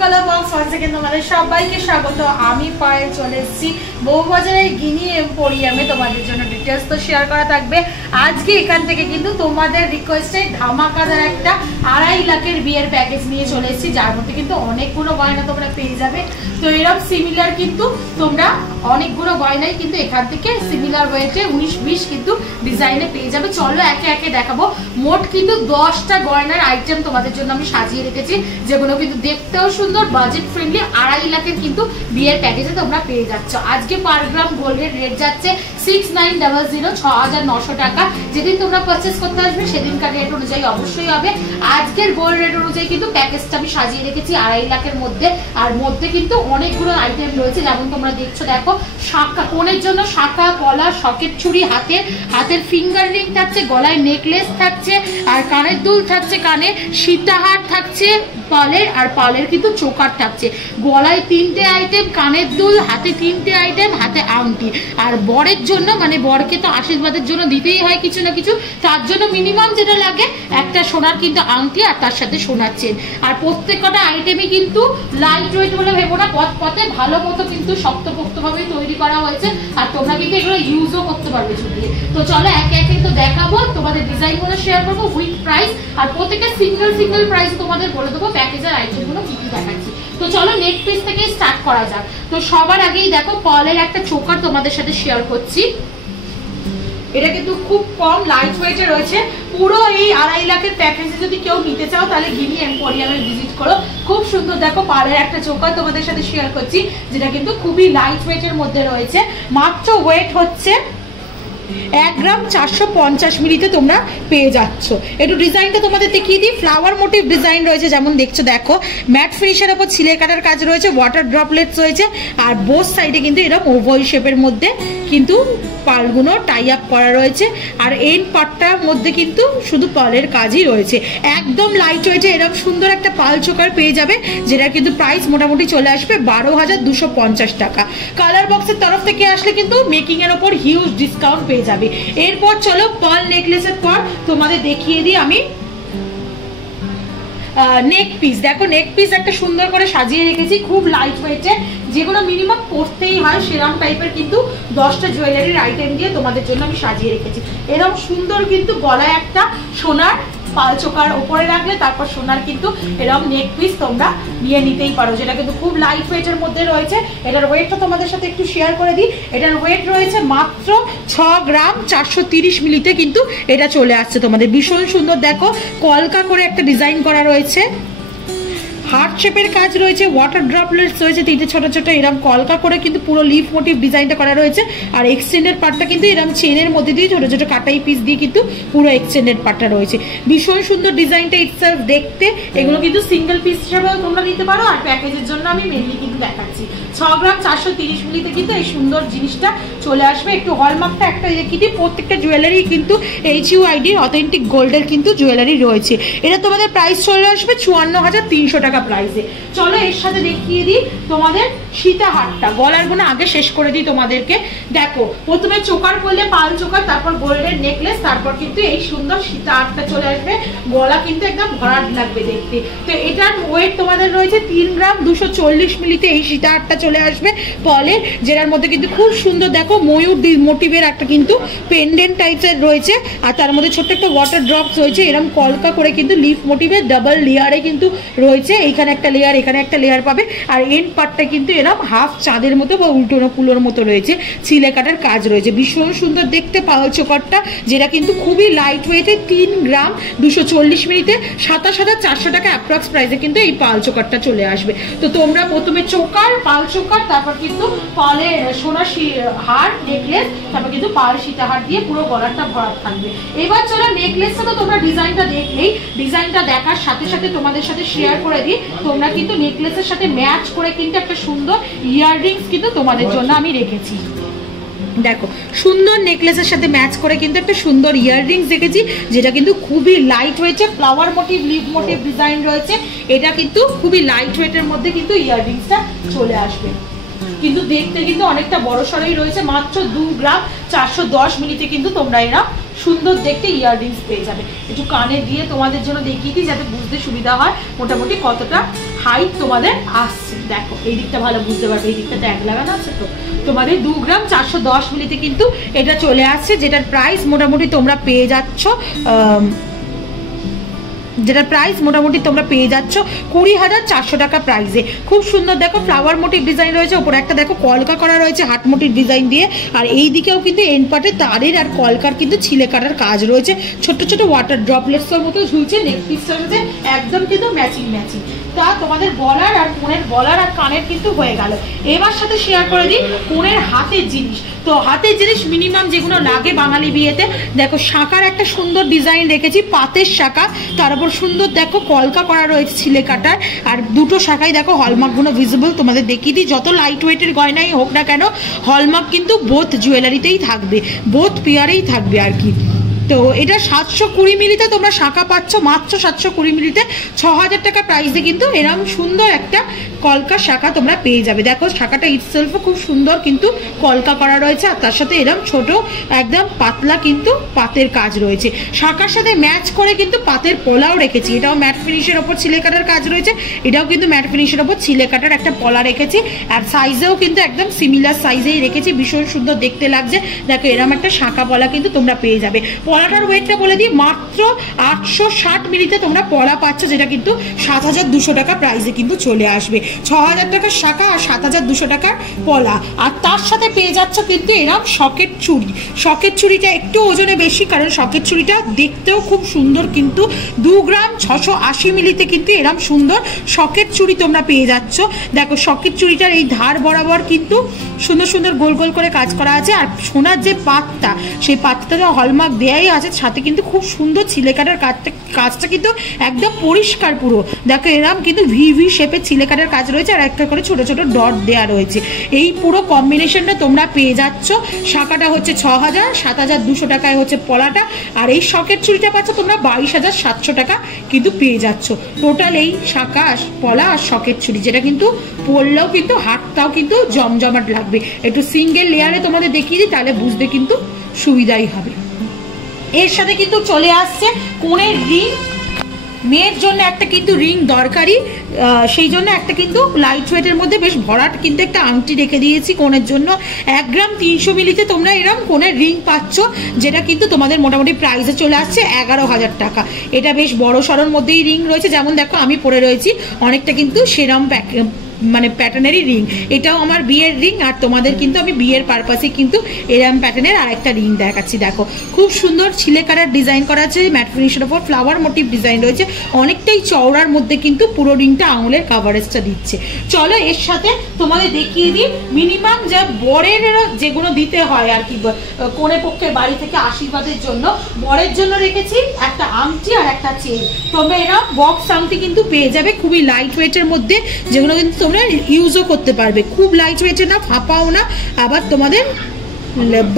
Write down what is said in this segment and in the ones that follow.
Colour box one second তোমাদের সবাইকে স্বাগত। আমি পায়ে চলে এসেছি বউবাজারের গিনি এম্পোরিয়ামে, তোমাদের জন্য ডিটেলস তো শেয়ার করা থাকবে। আজকে এখান থেকে কিন্তু তোমাদের রিকোয়েস্টে ধামাকাদার একটা 2.5 লাখের বিয়ের প্যাকেজ নিয়ে চলে এসেছি, যার মধ্যে কিন্তু অনেকগুলো গয়না তোমরা পেয়ে যাবে। তো এরকম সিমিলার কিন্তু তোমরা অনেকগুলো গয়নাই কিন্তু এখান থেকে সিমিলার ওয়েটে 19-20 কিন্তু ডিজাইনে পেয়ে যাবে। চলো একে একে দেখাবো। মোট কিন্তু 10টা গয়নার আইটেম তোমাদের জন্য আমি সাজিয়ে রেখেছি, যেগুলো কিন্তু দেখতেও সুন্দর, বাজেট ফ্রেন্ডলি। 2.5 লাখের কিন্তু বিয়ের প্যাকেজে তোমরা পেয়ে যাচ্ছ। আজকে পার গ্রাম গোল্ডের রেট যাচ্ছে 6900, 6900 টাকা। যেদিন তোমরা পারচেস করতে আসবে সেদিনকার রেট অনুযায়ী অবশ্যই হবে। আজকের গোল্ড রেট অনুযায়ী কিন্তু প্যাকেজটা আমি সাজিয়ে রেখেছি 2.5 লাখের মধ্যে। আর মধ্যে কিন্তু অনেকগুলো আইটেম রয়েছে, যেমন তোমরা দেখছো, দেখো শাঁখা, কোণের জন্য শাঁখা, পলা, সকেট চুড়ি, হাতের ফিঙ্গার রিং থাকছে, গলায় নেকলেস থাকছে, আর কানের দুল থাকছে, কানে সীতাহার থাকছে পালের, আর পালের কিন্তু চোকার থাকছে। গলায় 3টে আইটেম, কানের দুল, হাতে 3টে আইটেম, হাতে আংটি। আর বরের জন্য, মানে বরকে তো আশীর্বাদের জন্য দিতেই হয় কিছু না কিছু, তার জন্য মিনিমাম যেটা লাগে একটা সোনার কিন্তু আংটি, আর তার সাথে সোনার চেন। আর প্রত্যেকটা আইটেমই কিন্তু লাইট ওয়েট বলে ভেবো না, পথে ভালো মতো কিন্তু শক্তপোক্তভাবেই তৈরি করা হয়েছে। আর তোমরা কিন্তু এগুলো ইউজও করতে পারবে চুটিয়ে। তো চলো একে একে তো দেখাবো, তোমাদের ডিজাইনগুলো শেয়ার করবো উইথ প্রাইস, আর প্রত্যেকটা সিঙ্গেল প্রাইস তোমাদের বলে দেবো প্যাকেজের আইটেমগুলো কি কি দেখাচ্ছি। তো চলো নেক পিস থেকে স্টার্ট করা যাক। তো সবার আগেই দেখো পার্লের একটা চোকার তোমাদের সাথে শেয়ার করছি। এটা কিন্তু খুব কম লাইট ওয়েটে রয়েছে। পুরো এই 2.5 লাখের প্যাকেজে যদি কেউ নিতে চাও তাহলে গিনি এম্পোরিয়ামে ভিজিট করো। খুব সুন্দর দেখো পার্লের একটা চোকার তোমাদের সাথে শেয়ার করছি, যেটা কিন্তু খুবই লাইট ওয়েটের মধ্যে রয়েছে। মাত্র ওয়েট হচ্ছে 1 গ্রাম 450 মিলিতে তোমরা পেয়ে যাচ্ছ। একটু ডিজাইনটা তোমাদের দেখিয়ে দিই। ফ্লাওয়ার মোটিভ ডিজাইন রয়েছে, যেমন দেখছো, দেখো ম্যাট ফিনিশের ওপর ছিলে কাটার কাজ রয়েছে, ওয়াটার ড্রপলেটস রয়েছে, আর বোথ সাইডে কিন্তু এরকম ওভাল শেপের মধ্যে কিন্তু পালগুলো টাই আপ করা রয়েছে। আর এন্ড পার্টটার মধ্যে কিন্তু শুধু পালের কাজই রয়েছে। একদম লাইট ওয়েটে এরকম সুন্দর একটা পাল চোকার পেয়ে যাবে, যেটা কিন্তু প্রাইস মোটামুটি চলে আসবে 12,250 টাকা। কালার বক্সের তরফ থেকে আসলে কিন্তু মেকিং এর ওপর হিউজ ডিসকাউন্ট পেয়ে যাবে। এরপর চলো পার্ল নেকলেসের পর তোমাদের দেখিয়ে দিই আমি নেক পিস। দেখো নেক পিস একটা সুন্দর করে সাজিয়ে রেখেছি, খুব লাইট ওয়েটে, যেগুলো মিনিমাম পরতেই হয় সেরকম টাইপের কিন্তু 10টা জুয়েলারির আইটেম দিয়ে তোমাদের জন্য আমি সাজিয়ে রেখেছি। এরকম সুন্দর কিন্তু গলায় একটা সোনার পাল চোকার ওপরে রাখলে তারপর সোনার কিন্তু এরকম নেক পিস তোমরা নিয়ে নিতেই পারো, যেটা কিন্তু খুব লাইট ওয়েটের মধ্যে রয়েছে। এটার ওয়েটটা তোমাদের সাথে একটু শেয়ার করে দিই। এটার ওয়েট রয়েছে মাত্র 6 গ্রাম 430 মিলিতে কিন্তু এটা চলে আসছে তোমাদের। ভীষণ সুন্দর দেখো কলকা করে একটা ডিজাইন করা রয়েছে, হার্ট শেপের কাজ রয়েছে, ওয়াটার ড্রপলেটস রয়েছে 3টে ছোট ছোট, এরকম কলকা করে কিন্তু পুরো লিফ মোটিভ ডিজাইনটা করা রয়েছে। আর এক্সটেন্ডেড পার্টটা কিন্তু এরকম চেনের মধ্যে দিয়ে ছোট ছোট কাটাই পিস দিয়ে কিন্তু পুরো এক্সটেন্ডেড পার্টটা রয়েছে। ভীষণ সুন্দর ডিজাইনটা ইটসেলফ দেখতে। এগুলো কিন্তু সিঙ্গেল পিস হিসেবেও তোমরা নিতে পারো, আর প্যাকেজের জন্য আমি মেনলি কিন্তু দেখাচ্ছি। 6 গ্রাম 430 মিলিতে কিন্তু এই সুন্দর জিনিসটা চলে আসবে। একটু হলমার্কটা একটা কিন্তু প্রত্যেকটা জুয়েলারি কিন্তু HUID অথেন্টিক গোল্ডের কিন্তু জুয়েলারি রয়েছে। এটা তোমাদের প্রাইস চলে আসবে 54,300 টাকা প্রাইসে। চলো এর সাথে দেখিয়ে দিই তোমাদের সীতাহারটা। গলার গুলো আগে শেষ করে দিই তোমাদেরকে। দেখো প্রথমে চোকার করলে পাল চোকার, তারপর গোল্ডের নেকলেস, তারপর কিন্তু এই সুন্দর সীতাহারটা চলে আসবে। গলা কিন্তু একদম ভরাট লাগবে দেখতে। তো এটার ওয়েট তোমাদের রয়েছে 3 গ্রাম 240 মিলিতে এই সীতাহারটা চলে আসবে পলের, যেটার মধ্যে কিন্তু খুব সুন্দর দেখো ময়ূর মোটিভের একটা কিন্তু পেন্ডেন্ট টাইপের রয়েছে, আর তার মধ্যে ছোট্ট একটা ওয়াটার ড্রপস রয়েছে, এরকম কলকা করে কিন্তু লিফ মোটিভের ডাবল লেয়ারে কিন্তু রয়েছে। এইখানে একটা লেয়ার, এখানে একটা লেয়ার পাবে, আর এন্ড পার্টটা কিন্তু এরকম হাফ চাঁদের মতো বা উল্টোনো কুলোর মতো রয়েছে, ছিলে কাটার কাজ রয়েছে। ভীষণ সুন্দর দেখতে পাল চোকারটা, যেটা কিন্তু খুবই লাইট ওয়েটে 3 গ্রাম 240 মিলিতে 27,400 টাকা অ্যাপ্রক্স প্রাইসে কিন্তু এই পাল চোকারটা চলে আসবে। তো তোমরা প্রথমে চোকার, পাল চোকার, তারপর কিন্তু পালের সোনার হার নেকলেস, তারপর কিন্তু পাল সীতাহার দিয়ে পুরো গলাটা ভরা থাকবে। এবার চলো নেকলেসটা তো তোমরা ডিজাইনটা দেখলেই, ডিজাইনটা দেখার সাথে সাথে তোমাদের সাথে শেয়ার করে দিই। তোমরা কিন্তু নেকলেসের সাথে ম্যাচ করে কিন্তু একটা সুন্দর ইয়াররিংস কিন্তু তোমাদের জন্য আমি রেখেছি। দেখো সুন্দর নেকলেসের সাথে ম্যাচ করে কিন্তু একটা সুন্দর ইয়াররিংস রেখেছি, যেটা কিন্তু খুবই লাইট ওয়েটে, flower motif leaf motif design রয়েছে। এটা কিন্তু খুবই লাইট ওয়েটের মধ্যে কিন্তু ইয়াররিংসটা চলে আসবে, কিন্তু দেখতে কিন্তু অনেকটা বড় সড়ই রয়েছে। মাত্র 2 গ্রাম 410 মিলিতে কিন্তু তোমরা এরা সুন্দর দেখতে ইয়াররিংস পেয়ে যাবে। একটু কানে দিয়ে তোমাদের জন্য দেখিয়ে দিই যাতে বুঝতে সুবিধা হয় মোটামুটি কতটা হাইট তোমাদের আসছে। দেখো এই দিকটা ভালো বুঝতে পারবে, এই দিকটা ট্যাগ লাগানো আছে তো। তোমাদের 2 গ্রাম 410 মিলিতে কিন্তু এটা চলে আসছে, যেটার প্রাইস মোটামুটি তোমরা পেয়ে যাচ্ছ 20,400 টাকা প্রাইসে। খুব সুন্দর দেখো ফ্লাওয়ার মোটিভ ডিজাইন রয়েছে, ওপরে একটা দেখো কলকা করা রয়েছে হার্ট মোটিভ ডিজাইন দিয়ে, আর এই দিকেও কিন্তু এন্ড পার্টে তারের আর কলকার কিন্তু ছিলে কাটার কাজ রয়েছে, ছোট ছোট ওয়াটার ড্রপলেটসের মতো ঝুলছে। নেক পিসটার মধ্যে একদম কিন্তু ম্যাচিং ম্যাচিং। তা তোমাদের গলার আর কোণের, গলার আর কানের কিন্তু হয়ে গেল। এবার সাথে শেয়ার করে দিই কোণের হাতের জিনিস। তো হাতের জিনিস মিনিমাম যেগুলো লাগে বাঙালি বিয়েতে, দেখো শাঁখার একটা সুন্দর ডিজাইন রেখেছি, পাতের শাঁখা, তার উপর সুন্দর দেখো কলকা করা রয়েছে ছিলে কাটার, আর দুটো শাখায় দেখো হলমার্কগুলো ভিজিবল। তোমাদের দেখিয়ে দিই, যত লাইট ওয়েটের গয়নাই হোক না কেন হলমার্ক কিন্তু বোথ জুয়েলারিতেই থাকবে, বোথ পেয়ারেই থাকবে আর কি। তো এটা 720 মিলিতে তোমরা শাঁখা পাচ্ছ, মাত্র 720 মিলিতে 6000 টাকা প্রাইসে কিন্তু এরকম সুন্দর একটা কলকা শাঁখা তোমরা পেয়ে যাবে। দেখো শাঁখাটা ইটসেলফও খুব সুন্দর কিন্তু কলকা করা রয়েছে, আর তার সাথে এরকম ছোট একদম পাতলা কিন্তু পাতের কাজ রয়েছে। শাঁখার সাথে ম্যাচ করে কিন্তু পাতের পলাও রেখেছি, এটাও ম্যাট ফিনিশের ওপর ছিলে কাটার কাজ রয়েছে, এটাও কিন্তু ম্যাট ফিনিশের ওপর ছিলে কাটার একটা পলা রেখেছি, আর সাইজেও কিন্তু একদম সিমিলার সাইজেই রেখেছি, ভীষণ সুন্দর দেখতে লাগছে। দেখো এরকম একটা শাঁখা পলা কিন্তু তোমরা পেয়ে যাবে। পলাটার ওয়েটটা বলে দিই, মাত্র 860 মিলিতে তোমরা পলা পাচ্ছ, যেটা কিন্তু 7200 টাকা প্রাইসে কিন্তু চলে আসবে। 6000 টাকার শাঁখা আর 7200 টাকার পলা, আর তার সাথে পেয়ে যাচ্ছ কিন্তু এরকম শকেট চুড়ি। শকেট চুড়িটা একটু ওজনে বেশি, কারণ শকেট চুড়িটা দেখতেও খুব সুন্দর, কিন্তু 2 গ্রাম 680 মিলিতে কিন্তু এরকম সুন্দর শকেট চুড়ি তোমরা পেয়ে যাচ্ছ। দেখো শকেট চুড়িটার এই ধার বরাবর কিন্তু সুন্দর সুন্দর গোল গোল করে কাজ করা আছে, আর সোনার যে পাতটা, সেই পাতটা হলমার্ক দেয়াই আছে, সাথে কিন্তু খুব সুন্দর ছিলে কাটার কাজটা কিন্তু একদম পরিষ্কার পুরো। দেখো এরকম কিন্তু ভি শেপের ছিলে কাটার কাজ রয়েছে, আর একটা করে ছোট ছোট ডট দেওয়া রয়েছে। এই পুরো কম্বিনেশনটা তোমরা পেয়ে যাচ্ছ। শাঁখাটা হচ্ছে 6000, 7200 টাকায় হচ্ছে পলাটা, আর এই শকেট চুড়িটা পাচ্ছ তোমরা 22700 টাকা কিন্তু পেয়ে যাচ্ছ। টোটাল এই শাঁখা পলা আর শকেট চুড়ি, যেটা কিন্তু পরলেও কিন্তু হাতটাও কিন্তু জমজমাট লাগবে। একটু সিঙ্গেল লেয়ারে তোমাদের দেখিয়ে দিই, তাহলে বুঝতে কিন্তু সুবিধাই হবে। এর সাথে কিন্তু চলে আসছে কোণের রিং। মেয়ের জন্য একটা কিন্তু রিং দরকারি, সেই জন্য একটা কিন্তু লাইট ওয়েটের মধ্যে বেশ ভরাট কিন্তু একটা আংটি রেখে দিয়েছি কোণের জন্য। 1 গ্রাম 300 মিলিতে তোমরা এরকম কোণের রিং পাচ্ছ, যেটা কিন্তু তোমাদের মোটামুটি প্রাইসে চলে আসছে 11000 টাকা। এটা বেশ বড় সড়োর মধ্যেই রিং রয়েছে, যেমন দেখো আমি পরে রয়েছি, অনেকটা কিন্তু সেরম মানে প্যাটার্নেরই রিং। এটাও আমার বিয়ের রিং, আর তোমাদের কিন্তু আমি বিয়ের পারপাসে কিন্তু এরম প্যাটার্নের আর একটা রিং দেখাচ্ছি। দেখো খুব সুন্দর ছিলে কাটার ডিজাইন করা আছে, ম্যাট ফিনিশের ওপর ফ্লাওয়ার মোটিভ ডিজাইন রয়েছে, অনেকটাই চওড়ার মধ্যে কিন্তু পুরো রিংটা আঙুলের কাভারেজটা দিচ্ছে। চলো এর সাথে তোমাদের দেখিয়ে দিই মিনিমাম যা বরের যেগুলো দিতে হয় আর কি, কোণে পক্ষে বাড়ি থেকে আশীর্বাদের জন্য বরের জন্য রেখেছি একটা আংটি আর একটা চেন। তোমরা এরা বক্স আংটি কিন্তু পেয়ে যাবে খুবই লাইট ওয়েটের মধ্যে, যেগুলো কিন্তু তোমরা ইউজও করতে পারবে, খুব লাইট ওয়েটের না, ফাঁপাও না, আবার তোমাদের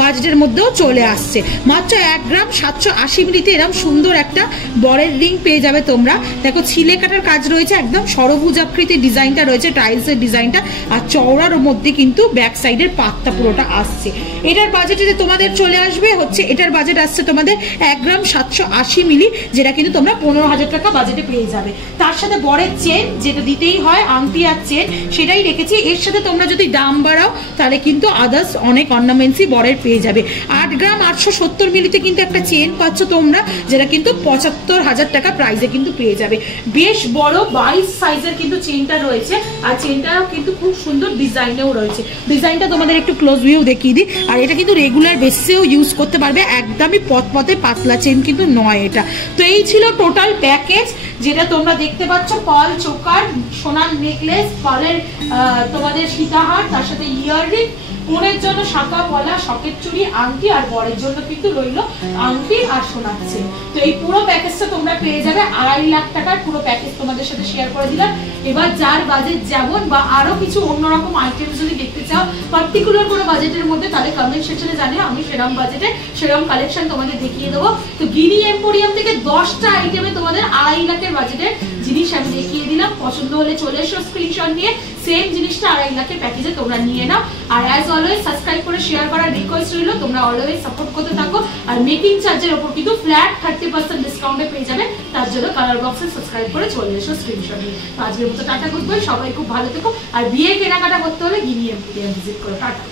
বাজেটের মধ্যেও চলে আসছে। মাত্র 1 গ্রাম 780 মিলিতে এরকম সুন্দর একটা বরের রিং পেয়ে যাবে তোমরা। দেখো ছিলে কাটার কাজ রয়েছে, একদম সরভুজ আকৃতির ডিজাইনটা রয়েছে, টাইলসের ডিজাইনটা, আর চওড়ার মধ্যে কিন্তু ব্যাক সাইডের পাতটা পুরোটা আসছে। এটার বাজেটে তোমাদের চলে আসবে হচ্ছে, এটার বাজেট আসছে তোমাদের 1 গ্রাম 780 মিলি, যেটা কিন্তু তোমরা 15000 টাকা বাজেটে পেয়ে যাবে। তার সাথে বরের চেন যেটা দিতেই হয়, আংটি আর চেন, সেটাই রেখেছি। এর সাথে তোমরা যদি দাম বাড়াও তাহলে কিন্তু আদার্স অনেক অর্নামেন্টস বরের পেয়ে যাবে। 8 গ্রাম 870 মিলিতে কিন্তু একটা চেন পাচ্ছ তোমরা, যেটা কিন্তু 75000 টাকা প্রাইসে কিন্তু পেয়ে যাবে। বেশ বড় 22 সাইজের কিন্তু চেনটা রয়েছে, আর চেনটাও কিন্তু খুব সুন্দর ডিজাইনেও রয়েছে। ডিজাইনটা তোমাদের একটু ক্লোজ ভিউ দেখিয়ে দিই। আর এটা কিন্তু রেগুলার বেসিসেও ইউজ করতে পারবে, একদমই পথে পাতলা চেন কিন্তু নয় এটা। তো এই ছিল টোটাল প্যাকেজ, যেটা তোমরা দেখতে পাচ্ছ, পাল চোকার, সোনার নেকলেস, পালের তোমাদের সীতাহার, তার সাথে ইয়াররিং, কোণের জন্য শাঁখা পলা, শকেট চুড়ি, আংটি, আর বরের জন্য কিন্তু রইল আংটি আর সোনার চেন। তো এই পুরো প্যাকেজটা তোমরা পেয়ে যাবে 2.5 লাখ টাকার পুরো প্যাকেজ তোমাদের সাথে শেয়ার করে দিলাম। এবার যার বাজেট যেমন বা আরো কিছু অন্যরকম আইটেম যদি দেখতে চাও পার্টিকুলার কোনো বাজেটের মধ্যে, তাহলে কমেন্ট সেকশনে জানিও, আমি সেরকম বাজেটে সেরকম কালেকশন তোমাদের দেখিয়ে দেবো। তো গিনি এম্পোরিয়াম থেকে 10টা আইটেমে তোমাদের 2.5 লাখের বাজেটের জিনিস আমি দেখিয়ে দিলাম। পছন্দ হলে চলে এসো স্ক্রিনশট নিয়ে, সেম জিনিসটা 2.5 লাখের প্যাকেজে তোমরা নিয়ে নাও। আর অ্যাজ অলওয়েজ সাবস্ক্রাইব করে শেয়ার করার রিকোয়েস্ট রইল, তোমরা অলওয়েজ সাপোর্ট করতে থাকো। আর মেকিং চার্জের ওপর কিন্তু ফ্ল্যাট 30% ডিসকাউন্টে পেয়ে যাবে, তার জন্য কালার বক্সে সাবস্ক্রাইব করে চলে এসো স্ক্রিনশট নিয়ে। তো আজকের মতো টাটা গুড বাই, সবাই খুব ভালো থেকো। আর বিয়ে কেনাকাটা করতে হলে গিনি এমপিডিএম ভিজিট করো। টাটা।